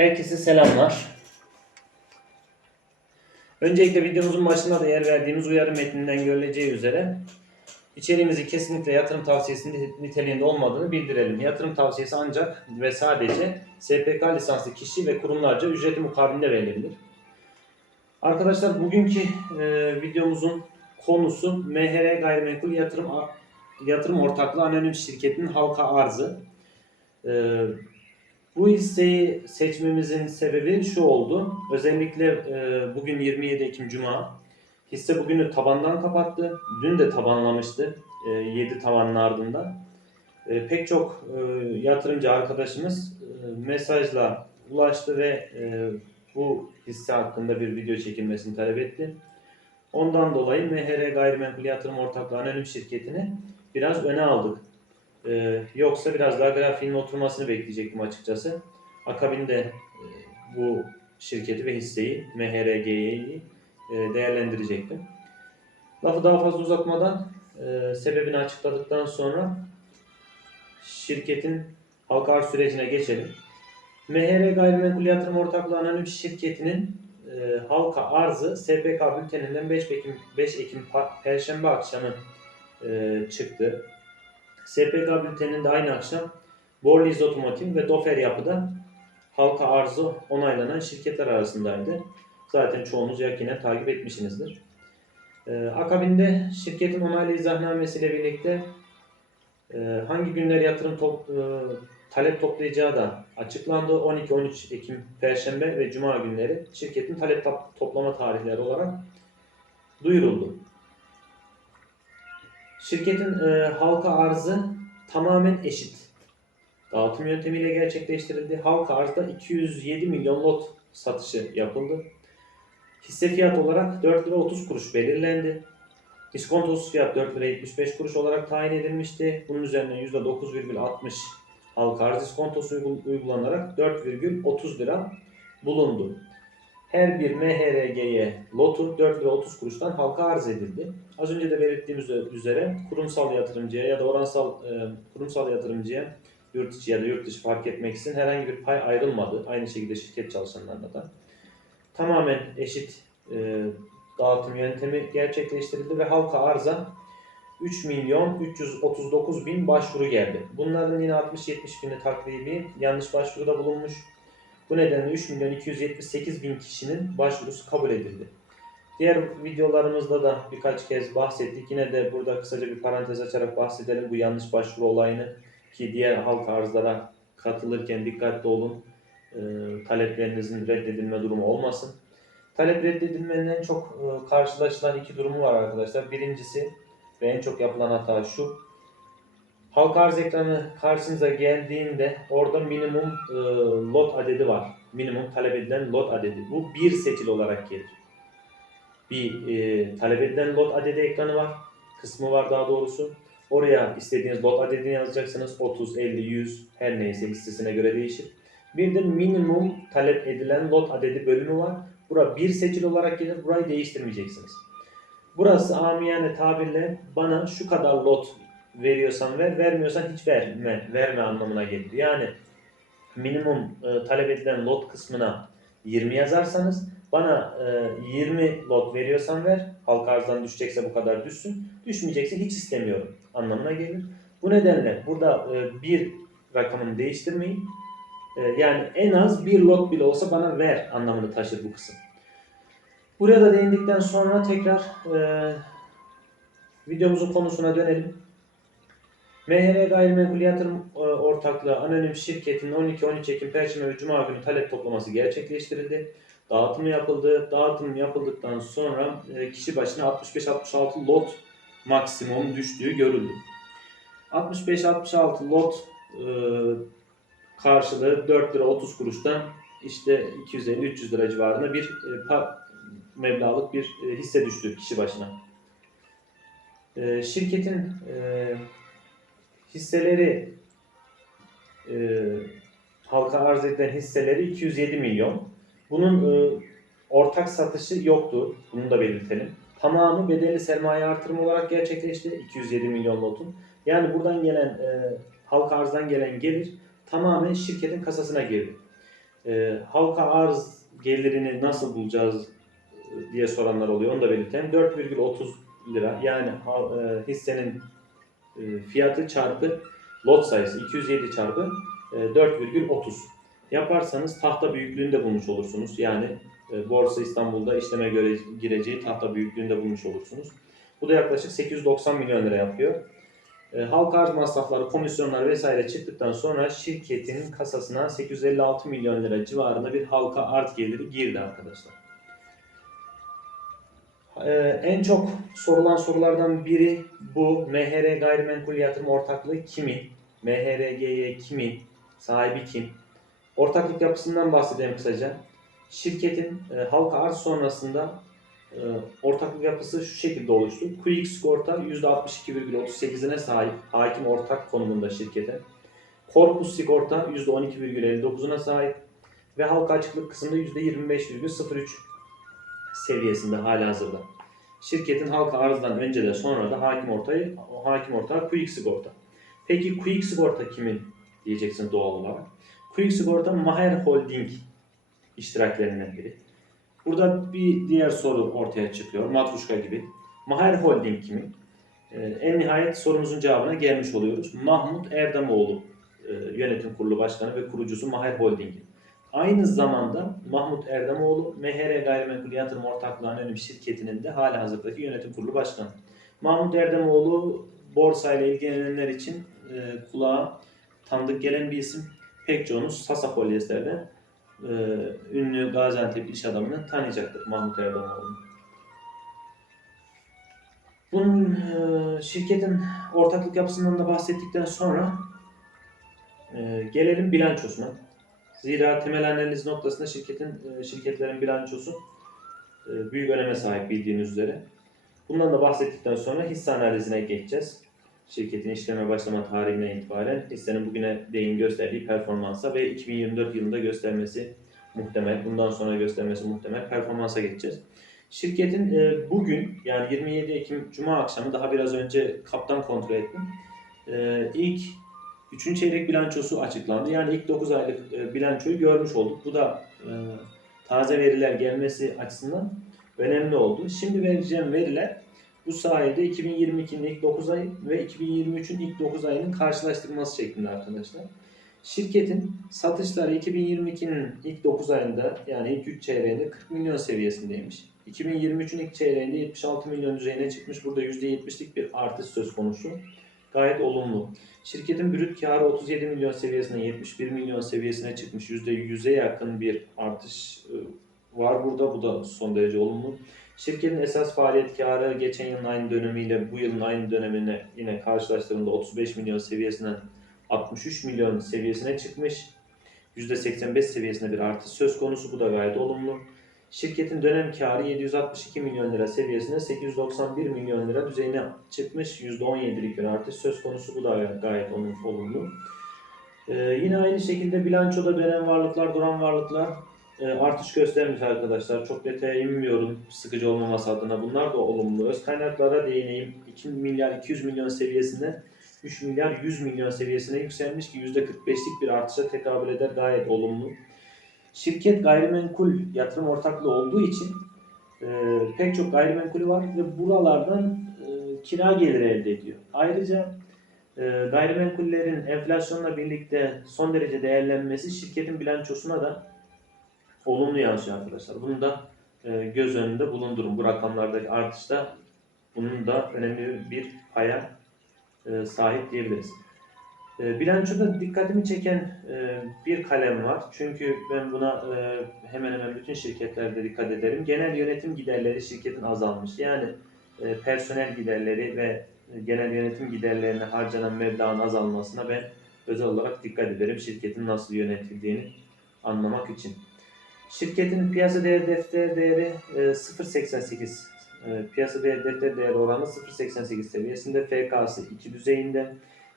Herkese selamlar. Öncelikle videomuzun başında da yer verdiğimiz uyarı metninden görüleceği üzere içeriğimizin kesinlikle yatırım tavsiyesi niteliğinde olmadığını bildirelim. Yatırım tavsiyesi ancak ve sadece SPK lisanslı kişi ve kurumlarca ücreti mukabilinde verilebilir. Arkadaşlar bugünkü e, videomuzun konusu MHR Gayrimenkul Yatırım Yatırım Ortaklığı Anonim Şirketi'nin halka arzı. E, bu hisseyi seçmemizin sebebi şu oldu. Özellikle e, bugün 27 Ekim Cuma. Hisse bugünü tabandan kapattı. Dün de tabanlamıştı. E, 7 tavanın ardından. E, pek çok e, yatırımcı arkadaşımız mesajla ulaştı ve bu hisse hakkında bir video çekilmesini talep etti. Ondan dolayı MHR Gayrimenkul Yatırım Ortaklığı Anonim Şirketi'ni biraz öne aldık. Ee, yoksa biraz daha grafiğin oturmasını bekleyecektim açıkçası. Akabinde e, bu şirketi ve hisseyi, MHRG'yi e, değerlendirecektim. Lafı daha fazla uzatmadan e, sebebini açıkladıktan sonra şirketin halka arz sürecine geçelim. MHR Gayrimenkul Yatırım Ortaklığı Anonim Şirketi'nin e, halka arzı SPK bülteninden 5 Ekim, 5 Ekim Perşembe akşamı e, çıktı. SPK bülteninde aynı akşam Borliz Otomotiv ve Dofer Yapı'da halka arzı onaylanan şirketler arasındaydı. Zaten çoğunuz yakinen takip etmişsinizdir. Ee, akabinde şirketin onaylı izahnamesiyle birlikte e, hangi günler yatırım top, e, talep toplayacağı da açıklandı. 12-13 Ekim Perşembe ve Cuma günleri şirketin talep top- toplama tarihleri olarak duyuruldu. Şirketin e, halka arzı tamamen eşit. Dağıtım yöntemiyle gerçekleştirildi. Halka arzda 207 milyon lot satışı yapıldı. Hisse fiyat olarak 4 lira 30 kuruş belirlendi. İskontosuz fiyat 4 lira 75 kuruş olarak tayin edilmişti. Bunun üzerine %9,60 halka arz iskontosu uygul- uygulanarak 4,30 lira bulundu. Her bir MHRG'ye lotu 4 lira 30 kuruştan halka arz edildi. Az önce de belirttiğimiz üzere kurumsal yatırımcıya ya da oransal e, kurumsal yatırımcıya yurt içi ya da yurt dışı fark etmeksizin herhangi bir pay ayrılmadı. Aynı şekilde şirket çalışanlarına da. Tamamen eşit e, dağıtım yöntemi gerçekleştirildi ve halka arza 3 milyon 339 bin başvuru geldi. Bunların yine 60-70 bini takribi yanlış başvuruda bulunmuş. Bu nedenle 3 milyon 278 bin kişinin başvurusu kabul edildi. Diğer videolarımızda da birkaç kez bahsettik. Yine de burada kısaca bir parantez açarak bahsedelim bu yanlış başvuru olayını ki diğer halka arzlara katılırken dikkatli olun. Ee, taleplerinizin reddedilme durumu olmasın. Talep reddedilmenin en çok e, karşılaşılan iki durumu var arkadaşlar. Birincisi ve en çok yapılan hata şu. Halka arz ekranı karşınıza geldiğinde orada minimum e, lot adedi var. Minimum talep edilen lot adedi. Bu bir seçil olarak gelir. Bir e, talep edilen lot adedi ekranı var. Kısmı var daha doğrusu. Oraya istediğiniz lot adedini yazacaksınız. 30, 50, 100 her neyse listesine göre değişir. Bir de minimum talep edilen lot adedi bölümü var. Bura bir seçil olarak gelir. Burayı değiştirmeyeceksiniz. Burası amiyane tabirle bana şu kadar lot veriyorsan ver, vermiyorsan hiç verme, verme anlamına gelir. Yani minimum e, talep edilen lot kısmına 20 yazarsanız bana e, 20 lot veriyorsan ver, halka arzdan düşecekse bu kadar düşsün, düşmeyecekse hiç istemiyorum anlamına gelir. Bu nedenle burada e, bir rakamını değiştirmeyin. E, yani en az bir lot bile olsa bana ver anlamını taşır bu kısım. Buraya da değindikten sonra tekrar e, videomuzun konusuna dönelim. MHR Gayrimenkul Yatırım e, Ortaklığı Anonim Şirketi'nin 12-13 Ekim Perşembe ve Cuma günü talep toplaması gerçekleştirildi. Dağıtımı yapıldı. Dağıtım yapıldıktan sonra e, kişi başına 65-66 lot maksimum düştüğü görüldü. 65-66 lot e, karşılığı 4 lira 30 kuruştan işte 250-300 lira civarında bir e, meblağlık bir hisse düştü kişi başına. Şirketin hisseleri halka arz edilen hisseleri 207 milyon. Bunun e, ortak satışı yoktu. Bunu da belirtelim. Tamamı bedeli sermaye artırımı olarak gerçekleşti. 207 milyon lotun. Yani buradan gelen e, halka arzdan gelen gelir tamamen şirketin kasasına girdi. E, halka arz gelirini nasıl bulacağız e, diye soranlar oluyor. Onu da belirtelim. 4,30 lira yani e, hissenin e, fiyatı çarpı lot sayısı 207 çarpı e, 4,30 yaparsanız tahta büyüklüğünde bulmuş olursunuz. Yani e, Borsa İstanbul'da işleme göre gireceği tahta büyüklüğünde bulmuş olursunuz. Bu da yaklaşık 890 milyon lira yapıyor. E, halka arz masrafları, komisyonlar vesaire çıktıktan sonra şirketin kasasına 856 milyon lira civarında bir halka arz geliri girdi arkadaşlar. E, en çok sorulan sorulardan biri bu. MHR Gayrimenkul Yatırım Ortaklığı kimin? MHRG'ye kimin? Sahibi kim? Ortaklık yapısından bahsedeyim kısaca. Şirketin e, halka arz sonrasında e, ortaklık yapısı şu şekilde oluştu. Quick Sigorta %62,38'ine sahip hakim ortak konumunda şirkete. Corpus Sigorta %12,59'una sahip ve halka açıklık kısmında %25,03 seviyesinde hali hazırda. Şirketin halka arzdan önce de sonra da hakim ortayı hakim ortağı Quick Sigorta. Peki Quick Sigorta kimin diyeceksin doğal olarak. Quick Sigorta Maher Holding iştiraklerinden biri. Burada bir diğer soru ortaya çıkıyor. Matruşka gibi. Maher Holding kimin? Ee, en nihayet sorumuzun cevabına gelmiş oluyoruz. Mahmut Erdemoğlu e, yönetim kurulu başkanı ve kurucusu Maher Holding'in. Aynı zamanda Mahmut Erdemoğlu MHR Gayrimenkul Yatırım Ortaklığı Anonim Şirketi'nin de hali hazırdaki yönetim kurulu başkanı. Mahmut Erdemoğlu borsayla ilgilenenler için e, kulağa tanıdık gelen bir isim. Pek çoğunuz Sasa Polyester'de e, ünlü Gaziantep iş adamını tanıyacaktır Mahmut Erdoğanoğlu'nu. Bunun e, şirketin ortaklık yapısından da bahsettikten sonra e, gelelim bilançosuna. Zira temel analiz noktasında şirketin e, şirketlerin bilançosu e, büyük öneme sahip bildiğiniz üzere. Bundan da bahsettikten sonra hisse analizine geçeceğiz. Şirketin işleme başlama tarihine itibaren hissenin bugüne değin gösterdiği performansa ve 2024 yılında göstermesi muhtemel, bundan sonra göstermesi muhtemel performansa geçeceğiz. Şirketin e, bugün yani 27 Ekim Cuma akşamı daha biraz önce kaptan kontrol ettim. E, ilk 3. çeyrek bilançosu açıklandı. Yani ilk 9 aylık e, bilançoyu görmüş olduk. Bu da e, taze veriler gelmesi açısından önemli oldu. Şimdi vereceğim veriler bu sayede 2022'nin ilk 9 ayı ve 2023'ün ilk 9 ayının karşılaştırması şeklinde arkadaşlar. Şirketin satışları 2022'nin ilk 9 ayında yani ilk 3 çeyreğinde 40 milyon seviyesindeymiş. 2023'ün ilk çeyreğinde 76 milyon düzeyine çıkmış. Burada %70'lik bir artış söz konusu. Gayet olumlu. Şirketin brüt karı 37 milyon seviyesine 71 milyon seviyesine çıkmış. %100'e yakın bir artış e, var burada. Bu da son derece olumlu. Şirketin esas faaliyet karı geçen yılın aynı dönemiyle bu yılın aynı dönemine yine karşılaştırıldığında 35 milyon seviyesinden 63 milyon seviyesine çıkmış. %85 seviyesinde bir artış söz konusu. Bu da gayet olumlu. Şirketin dönem karı 762 milyon lira seviyesine 891 milyon lira düzeyine çıkmış. %17'lik bir artış söz konusu. Bu da gayet olumlu. Ee, yine aynı şekilde bilançoda dönem varlıklar, duran varlıklar artış göstermiş arkadaşlar. Çok detaya inmiyorum sıkıcı olmaması adına. Bunlar da olumlu. Öz kaynaklara değineyim. 2 milyar 200 milyon seviyesinde 3 milyar 100 milyon seviyesine yükselmiş ki %45'lik bir artışa tekabül eder. Gayet olumlu. Şirket gayrimenkul yatırım ortaklığı olduğu için e, pek çok gayrimenkulü var ve buralardan e, kira geliri elde ediyor. Ayrıca e, gayrimenkullerin enflasyonla birlikte son derece değerlenmesi şirketin bilançosuna da olumlu yansıyor arkadaşlar. Bunu da e, göz önünde bulundurun. Bu rakamlardaki artışta bunun da önemli bir paya e, sahip diyebiliriz. E, bilançoda dikkatimi çeken bir kalem var. Çünkü ben buna hemen hemen bütün şirketlerde dikkat ederim. Genel yönetim giderleri şirketin azalmış. Yani personel giderleri ve genel yönetim giderlerine harcanan meblağın azalmasına ben özel olarak dikkat ederim. Şirketin nasıl yönetildiğini anlamak için. Şirketin piyasa değeri defter değeri e, 0.88 e, piyasa değeri defter değeri oranı 0.88 seviyesinde FK'sı 2 düzeyinde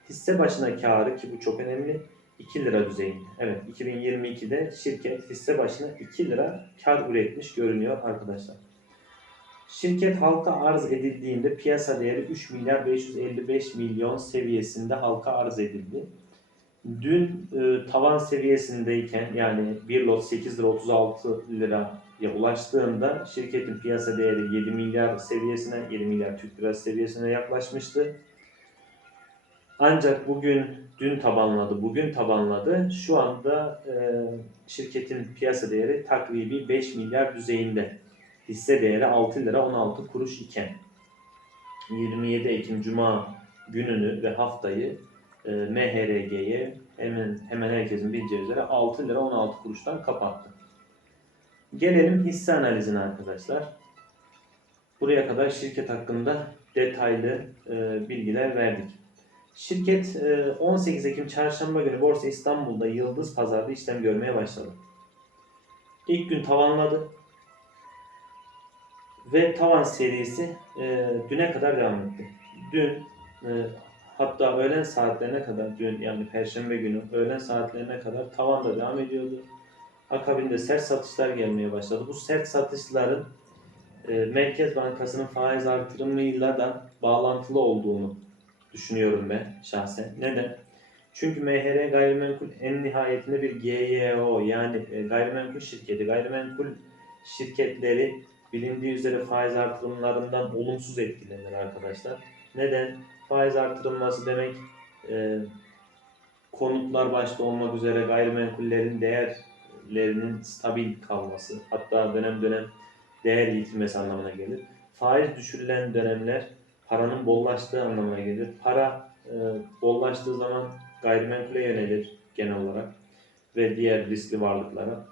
hisse başına karı ki bu çok önemli 2 lira düzeyinde. Evet 2022'de şirket hisse başına 2 lira kar üretmiş görünüyor arkadaşlar. Şirket halka arz edildiğinde piyasa değeri 3 milyar 555 milyon seviyesinde halka arz edildi. Dün e, tavan seviyesindeyken yani bir lot 8 lira 36 liraya ulaştığında şirketin piyasa değeri 7 milyar seviyesine 7 milyar Türk lirası seviyesine yaklaşmıştı. Ancak bugün dün tabanladı, bugün tabanladı. Şu anda e, şirketin piyasa değeri takribi 5 milyar düzeyinde. Hisse değeri 6 lira 16 kuruş iken 27 Ekim Cuma gününü ve haftayı e, MHRG'ye hemen, hemen herkesin bileceği üzere 6 lira 16 kuruştan kapattı. Gelelim hisse analizine arkadaşlar. Buraya kadar şirket hakkında detaylı e, bilgiler verdik. Şirket e, 18 Ekim Çarşamba günü Borsa İstanbul'da Yıldız Pazar'da işlem görmeye başladı. İlk gün tavanladı ve tavan serisi e, düne kadar devam etti. Dün e, hatta öğlen saatlerine kadar dün yani perşembe günü öğlen saatlerine kadar tavanda devam ediyordu. Akabinde sert satışlar gelmeye başladı. Bu sert satışların e, Merkez Bankası'nın faiz artırımıyla da bağlantılı olduğunu düşünüyorum ben şahsen. Neden? Çünkü MHR gayrimenkul en nihayetinde bir GYO yani e, gayrimenkul şirketi. Gayrimenkul şirketleri bilindiği üzere faiz artırımlarından olumsuz etkilenir arkadaşlar. Neden? Faiz artırılması demek e, konutlar başta olmak üzere gayrimenkullerin değerlerinin stabil kalması hatta dönem dönem değer yitirmesi anlamına gelir. Faiz düşürülen dönemler paranın bollaştığı anlamına gelir. Para e, bollaştığı zaman gayrimenkule yönelir genel olarak ve diğer riskli varlıklara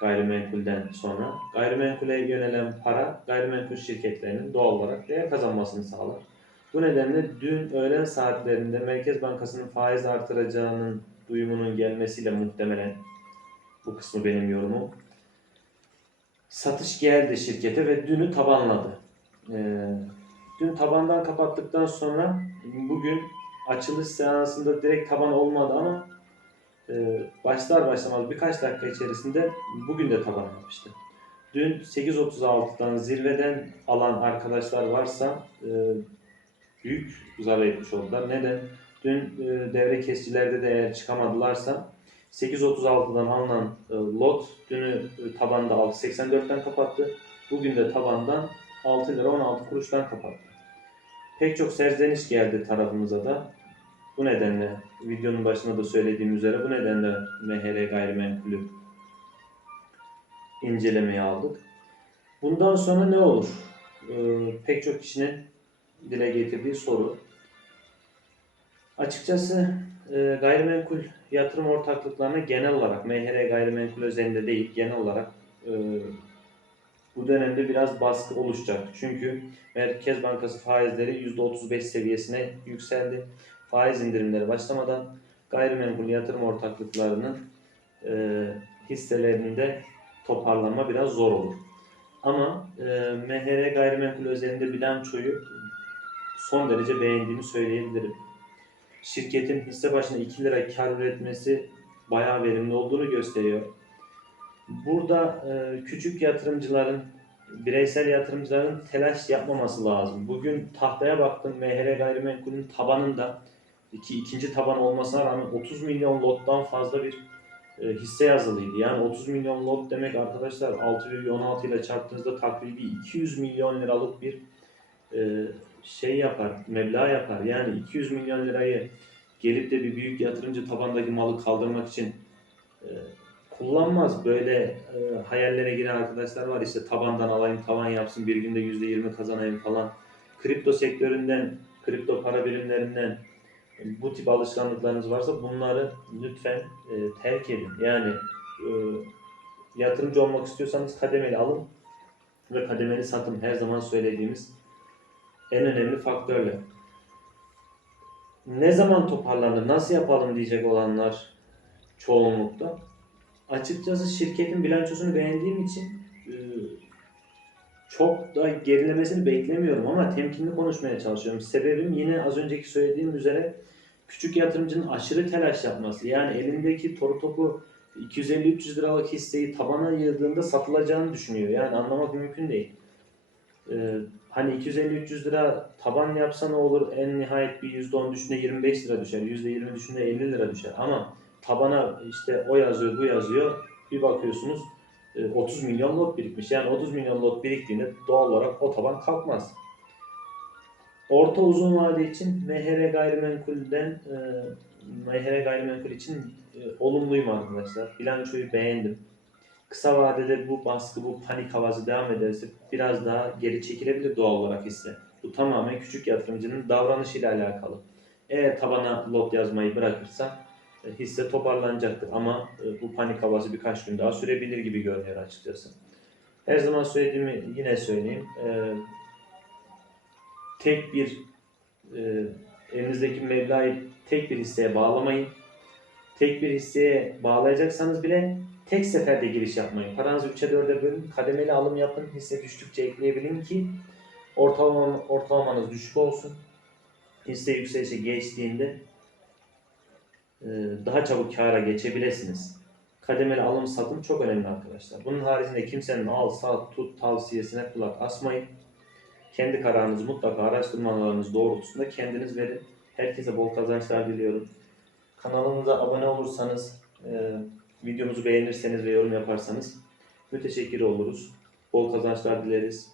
gayrimenkulden sonra. Gayrimenkule yönelen para gayrimenkul şirketlerinin doğal olarak değer kazanmasını sağlar. Bu nedenle dün öğlen saatlerinde Merkez Bankası'nın faiz artıracağının duyumunun gelmesiyle muhtemelen bu kısmı benim yorumum. Satış geldi şirkete ve dünü tabanladı. Ee, dün tabandan kapattıktan sonra bugün açılış seansında direkt taban olmadı ama e, başlar başlamaz birkaç dakika içerisinde bugün de taban yapmıştı. Dün 8.36'dan zirveden alan arkadaşlar varsa e, büyük zarar etmiş oldular. Neden? Dün e, devre kesicilerde de eğer çıkamadılarsa 8.36'dan alınan e, lot dünü e, tabanda 6.84'ten kapattı. Bugün de tabandan 6 lira 16 kuruştan kapattı. Pek çok serzeniş geldi tarafımıza da. Bu nedenle videonun başında da söylediğim üzere bu nedenle MHR gayrimenkulü incelemeye aldık. Bundan sonra ne olur? Ee, pek çok kişinin dile getirdiği soru. Açıkçası e, gayrimenkul yatırım ortaklıklarına genel olarak MHR gayrimenkul özelinde değil genel olarak e, bu dönemde biraz baskı oluşacak. Çünkü Merkez Bankası faizleri %35 seviyesine yükseldi. Faiz indirimleri başlamadan gayrimenkul yatırım ortaklıklarının e, hisselerinde toparlanma biraz zor olur. Ama e, MHR gayrimenkul özelinde bilançoyu son derece beğendiğimi söyleyebilirim. Şirketin hisse başına 2 lira kar üretmesi bayağı verimli olduğunu gösteriyor. Burada e, küçük yatırımcıların, bireysel yatırımcıların telaş yapmaması lazım. Bugün tahtaya baktım MHR gayrimenkulün tabanında iki, ikinci taban olmasına rağmen 30 milyon lottan fazla bir e, hisse yazılıydı. Yani 30 milyon lot demek arkadaşlar 6,16 ile çarptığınızda takribi 200 milyon liralık bir e, şey yapar, meblağ yapar. Yani 200 milyon lirayı gelip de bir büyük yatırımcı tabandaki malı kaldırmak için e, kullanmaz. Böyle e, hayallere giren arkadaşlar var işte tabandan alayım, tavan yapsın, bir günde %20 kazanayım falan. Kripto sektöründen, kripto para birimlerinden e, bu tip alışkanlıklarınız varsa bunları lütfen e, terk edin. Yani e, yatırımcı olmak istiyorsanız kademeli alın ve kademeli satın. Her zaman söylediğimiz en önemli faktörler. Ne zaman toparlanır, nasıl yapalım diyecek olanlar çoğunlukta. Açıkçası şirketin bilançosunu beğendiğim için e, çok da gerilemesini beklemiyorum ama temkinli konuşmaya çalışıyorum. Sebebim yine az önceki söylediğim üzere küçük yatırımcının aşırı telaş yapması. Yani elindeki toru topu 250-300 liralık hisseyi tabana yığdığında satılacağını düşünüyor. Yani anlamak mümkün değil. Ee, hani 250-300 lira taban yapsa ne olur? En nihayet bir %10 düşünde 25 lira düşer. %20 düşünde 50 lira düşer. Ama tabana işte o yazıyor, bu yazıyor. Bir bakıyorsunuz e, 30 milyon lot birikmiş. Yani 30 milyon lot biriktiğinde doğal olarak o taban kalkmaz. Orta uzun vade için MHR gayrimenkulden e, MHR gayrimenkul için e, olumluyum arkadaşlar. Bilançoyu beğendim. Kısa vadede bu baskı, bu panik havası devam ederse biraz daha geri çekilebilir doğal olarak hisse. Bu tamamen küçük yatırımcının davranışıyla alakalı. Eğer tabana lot yazmayı bırakırsa e, hisse toparlanacaktır ama e, bu panik havası birkaç gün daha sürebilir gibi görünüyor açıkçası. Her zaman söylediğimi yine söyleyeyim. E, tek bir elinizdeki meblağı tek bir hisseye bağlamayın. Tek bir hisseye bağlayacaksanız bile tek seferde giriş yapmayın. Paranızı 3'e 4'e bölün, kademeli alım yapın, hisse düştükçe ekleyebilin ki ortalama, ortalamanız düşük olsun. Hisse yükselişe geçtiğinde e, daha çabuk kâra geçebilirsiniz. Kademeli alım satım çok önemli arkadaşlar. Bunun haricinde kimsenin al, sat, tut tavsiyesine kulak asmayın. Kendi kararınızı mutlaka araştırmalarınız doğrultusunda kendiniz verin. Herkese bol kazançlar diliyorum. Kanalımıza abone olursanız, e, videomuzu beğenirseniz ve yorum yaparsanız müteşekkir oluruz. Bol kazançlar dileriz.